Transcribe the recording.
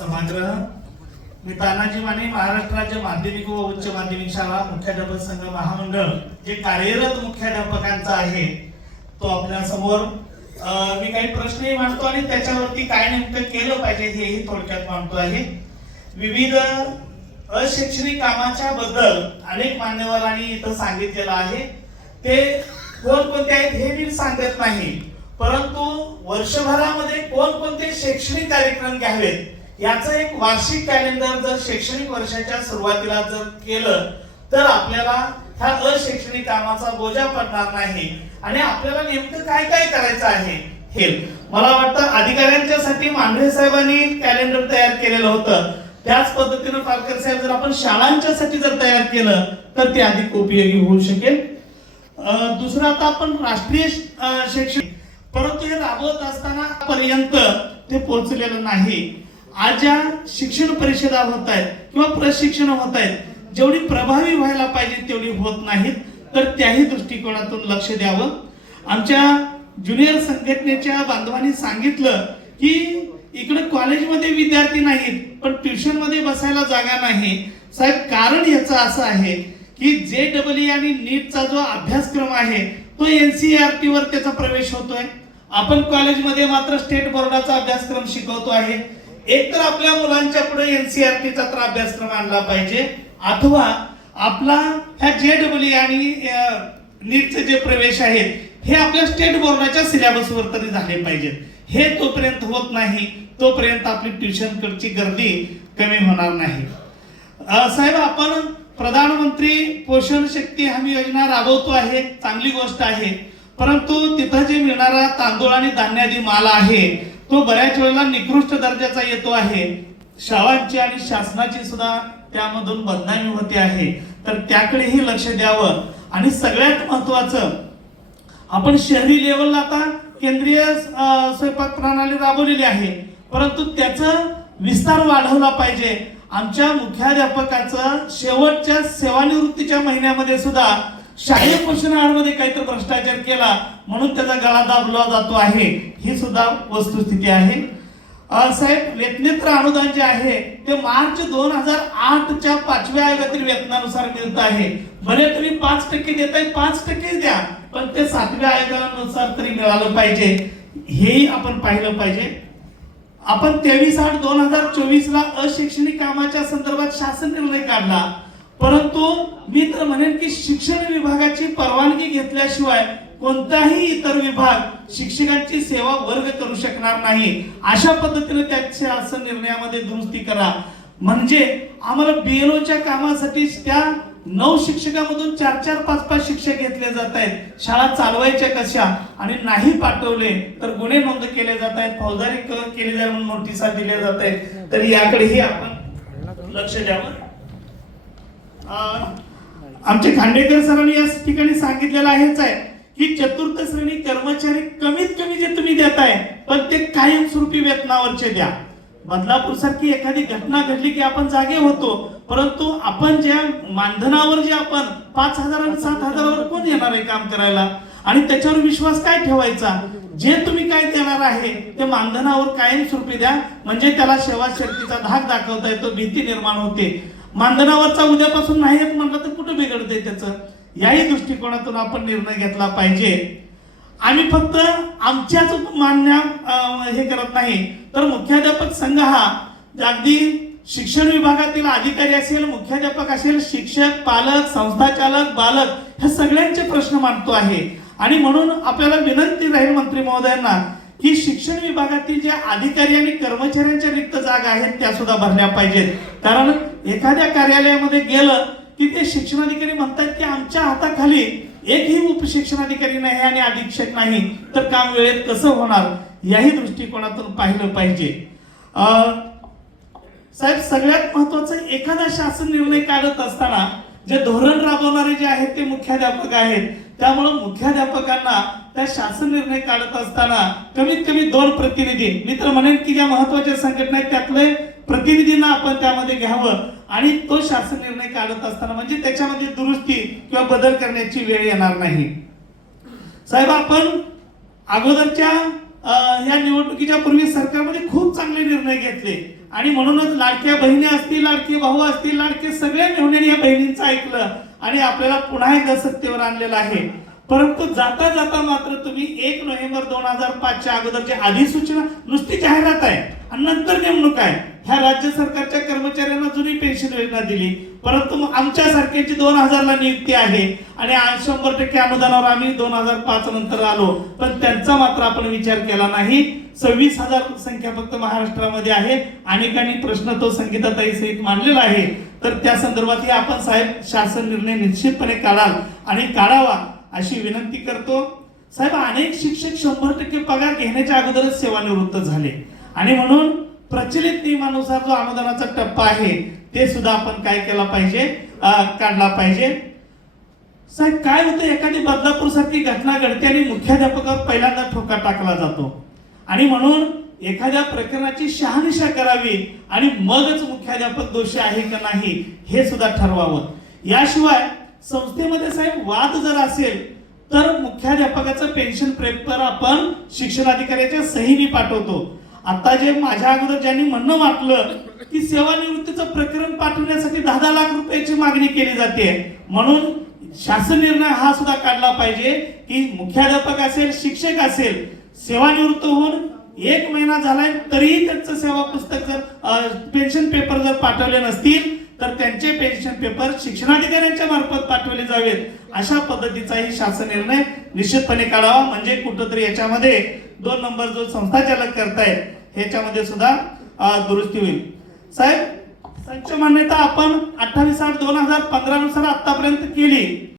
सभागृह मी तानाजी माने महाराष्ट्र राज्य माध्यमिक व उच्च माध्यमिक शाळा मुख्याध्यापक संघ महामंडळ. जे कार्यरत मुख्याध्यापकांचा आहे. तो आपल्यासमोर. मी काही प्रश्नही मांडतो आणि त्याच्यावरती काय नेमकं केलं पाहिजे हेही थोडक्यात मांडतो आहे. विविध अशैक्षणिक कामाच्या बद्दल अनेक मान्यवरांनी इथं सांगितलेलं आहे. ते कोणकोणते आहेत हे मी सांगत नाही. परंतु वर्षभरामध्ये कोणकोणते शैक्षणिक कार्यक्रम घ्यावेत? याचं एक वार्षिक कॅलेंडर जर शैक्षणिक वर्षाच्या सुरुवातीला जर केलं तर आपल्याला ह्या अशैक्षणिक कामाचा बोजा पडणार नाही. आणि आपल्याला नेमकं काय काय करायचं आहे हे. मला वाटतं अधिकाऱ्यांच्यासाठी मांढरे साहेबांनी कॅलेंडर तयार केलेलं होतं. त्याच पद्धतीनं पालकर साहेब जर आपण शाळांच्यासाठी जर तयार केलं तर ते अधिक उपयोगी होऊ शकेल. दुसरं आता आपण राष्ट्रीय शैक्षणिक परंतु हे राबवत असताना पर्यंत ते पोहोचलेलं नाही. आज ज्या शिक्षण परिषदा होत आहेत किंवा प्रशिक्षण होत आहेत जेवढी प्रभावी व्हायला पाहिजे तेवढी होत नाहीत तर त्याही दृष्टिकोनातून लक्ष द्यावं. आमच्या ज्युनियर संघटनेच्या बांधवांनी सांगितलं की इकडे कॉलेजमध्ये विद्यार्थी नाहीत पण ट्युशनमध्ये बसायला जागा नाही. साहेब कारण याचं असं आहे की जे डबल आणि नीटचा जो अभ्यासक्रम आहे तो एनसीआरटी वर त्याचा प्रवेश होतोय. आपण कॉलेजमध्ये मात्र स्टेट बोर्डाचा अभ्यासक्रम शिकवतो आहे. एक तर आपल्या मुलांच्या पुढे एनसीआरटीचा तर अभ्यासक्रम आणला पाहिजे अथवा आपला ह्या जे डबल आणि नीटचे जे प्रवेश आहेत हे आपल्या स्टेट बोर्डाच्या सिलेबसवर तरी झाले पाहिजेत. हे तोपर्यंत होत नाही तोपर्यंत आपली ट्युशनकडची गर्दी कमी होणार नाही. साहेब आपण प्रधानमंत्री पोषण शक्ती हमी योजना राबवतो आहे चांगली गोष्ट आहे परंतु तिथं जे मिळणारा तांदूळ आणि धान्यादी माल आहे तो बऱ्याच वेळेला निकृष्ट दर्जाचा येतो आहे. शाळांची आणि शासनाची सुद्धा त्यामधून बदनामी होते आहे. तर त्याकडेही लक्ष द्यावं. आणि सगळ्यात महत्वाचं आपण शहरी लेवलला आता केंद्रीय स्वयंपाक प्रणाली राबवलेली आहे. परंतु त्याचा विस्तार वाढवला पाहिजे. आमच्या मुख्याध्यापकाचं शेवटच्या सेवानिवृत्तीच्या महिन्यामध्ये सुद्धा शालेय पोषण आहारमध्ये काहीतरी भ्रष्टाचार केला म्हणून त्याचा गळा दाबला जातो आहे. ही सुद्धा वस्तुस्थिती आहे. साहेब वेतनेत्र अनुदान जे आहे ते मार्च दोन हजार आठच्या पाचव्या आयोगातील वेतनानुसार मिळत आहे. भले तुम्ही पाच टक्के देताय पाच टक्के द्या पण ते सातव्या आयोगानुसार तरी मिळालं पाहिजे. हेही आपण पाहिलं पाहिजे. आपण तेवीस आठ दोन हजार चोवीस ला अशैक्षणिक कामाच्या संदर्भात शासन निर्णय काढला. परंतु मी तर म्हणेन की शिक्षण विभागाची परवानगी घेतल्याशिवाय कोणताही इतर विभाग शिक्षकांची सेवा वर्ग करू शकणार नाही. अशा पद्धतीने त्या असं निर्णयामध्ये दुरुस्ती करा. म्हणजे आम्हाला बीएलओच्या कामासाठी त्या नऊ शिक्षकामधून चार चार पाच पाच शिक्षक घेतले जात आहेत. शाळा चालवायच्या कशा आणि नाही पाठवले तर गुन्हे नोंद केले जात आहेत फौजदारी क- केली जाईल म्हणून नोटिसा दिल्या जात आहेत. तर याकडेही आपण लक्ष द्यावं. आमचे खांडेकर सरांनी या ठिकाणी सांगितलेलं आहेच आहे की चतुर्थ श्रेणी कर्मचारी कमीत कमी जे तुम्ही देताय पण ते कायमस्वरूपी वेतनावरचे द्या. बदलापूर सारखी एखादी घटना घडली की आपण जागे होतो परंतु आपण ज्या मानधनावर जे आपण पाच हजार आणि सात हजारावर कोण येणार आहे काम करायला? आणि त्याच्यावर विश्वास काय ठेवायचा? जे तुम्ही काय देणार आहे ते मानधनावर कायमस्वरूपी द्या. म्हणजे त्याला सेवा शक्तीचा धाक दाखवता येतो भीती निर्माण होते. मानधनावरचा उद्यापासून नाही येत म्हणलं तर कुठं बिघडतंय त्याचं? याही दृष्टिकोनातून आपण निर्णय घेतला पाहिजे. आम्ही फक्त आमच्याच मान्य हे करत नाही. तर मुख्याध्यापक संघ हा अगदी शिक्षण विभागातील अधिकारी असेल मुख्याध्यापक असेल शिक्षक पालक संस्थाचालक बालक ह्या सगळ्यांचे प्रश्न मांडतो आहे. आणि म्हणून आपल्याला विनंती राहील मंत्री महोदयांना की शिक्षण विभागातील ज्या अधिकारी आणि कर्मचाऱ्यांच्या रिक्त जागा आहेत त्या सुद्धा भरल्या पाहिजेत. कारण एखाद्या कार्यालयामध्ये गेलं की ते शिक्षणाधिकारी म्हणतात की आमच्या हाताखाली एकही उपशिक्षणाधिकारी नाही आणि अधीक्षक नाही तर काम वेळेत कसं होणार? याही दृष्टिकोनातून पाहिलं पाहिजे. अं, साहेब सगळ्यात महत्वाचं एखादा शासन निर्णय काढत असताना जे धोरण राबवणारे जे आहेत ते मुख्याध्यापक आहेत. त्यामुळे मुख्याध्यापकांना त्या शासन निर्णय काढत असताना कमीत कमी दोन प्रतिनिधी मी तर म्हणेन की ज्या महत्त्वाच्या संघटना आहेत त्यातले प्रतिनिधींना आपण त्यामध्ये घ्यावं. आणि तो शासन निर्णय काढत असताना म्हणजे त्याच्यामध्ये दुरुस्ती किंवा बदल करण्याची वेळ येणार नाही. साहेब आपण अगोदरच्या अं, या निवडणुकीच्या पूर्वी सरकारमध्ये खूप चांगले निर्णय घेतले. आणि म्हणूनच लाडक्या बहिणी असतील लाडके भाऊ असतील लाडके सगळे मेहुण्याने या बहिणींचं ऐकलं. आणि आपल्याला पुन्हा एकदा सत्तेवर आणलेलं आहे. परंतु जाता जाता मात्र तुम्ही एक नोव्हेंबर दोन हजार पाचच्या अगोदरची अधिसूचना नुसती जाहिरात आहे आणि नंतर नेमणूक आहे. ह्या राज्य सरकारच्या कर्मचाऱ्यांना जुनी पेन्शन योजना दिली. परंतु आमच्यासारख्याची आमच्या सारख्यांची दोन हजारला नियुक्ती आहे आणि आज शंभर टक्के अनुदानावर आम्ही दोन हजार पाच नंतर आलो. पण त्यांचा मात्र आपण विचार केला नाही. सव्वीस हजार संख्या फक्त महाराष्ट्रामध्ये आहे. अनेकांनी प्रश्न तो संगीताताई सहित मांडलेला आहे. तर त्या संदर्भातही आपण साहेब शासन निर्णय निश्चितपणे काढाल आणि काढावा. अशी विनंती करतो. साहेब अनेक शिक्षक शंभर टक्के पगार घेण्याच्या अगोदरच सेवानिवृत्त झाले. आणि म्हणून प्रचलित नियमानुसार जो अनुदानाचा टप्पा आहे ते सुद्धा आपण काय केला पाहिजे? काढला पाहिजे. साहेब काय होतं? एखादी बदलापूर सारखी घटना घडते आणि मुख्याध्यापकावर पहिल्यांदा ठोका टाकला जातो. आणि म्हणून एखाद्या प्रकरणाची शहानिशा करावी आणि मगच मुख्याध्यापक दोषी आहे का नाही हे सुद्धा ठरवावं. याशिवाय संस्थेमध्ये साहेब वाद जर असेल तर मुख्याध्यापकाचं पेन्शन पेपर आपण शिक्षणाधिकाऱ्याच्या सहीने पाठवतो. आता जे माझ्या अगोदर ज्यांनी म्हणणं वाटलं की सेवानिवृत्तीचं प्रकरण पाठवण्यासाठी दहा दहा लाख रुपयाची मागणी केली जाते. म्हणून शासन निर्णय हा सुद्धा काढला पाहिजे की मुख्याध्यापक असेल शिक्षक असेल सेवानिवृत्त होऊन एक महिना झालाय तरीही त्यांचं सेवा पुस्तक जर पेन्शन पेपर जर पाठवले नसतील तर त्यांचे पेन्शन पेपर शिक्षणाधिकाऱ्यांच्या मार्फत पाठवले जावेत. अशा पद्धतीचाही शासन निर्णय निश्चितपणे काढावा. म्हणजे कुठंतरी याच्यामध्ये दोन नंबर जो संस्था चालक करतायत ह्याच्यामध्ये सुद्धा दुरुस्ती होईल. साहेब संच मान्यता आपण अठ्ठावीस आठ दोन हजार पंधरा नुसार आतापर्यंत केली.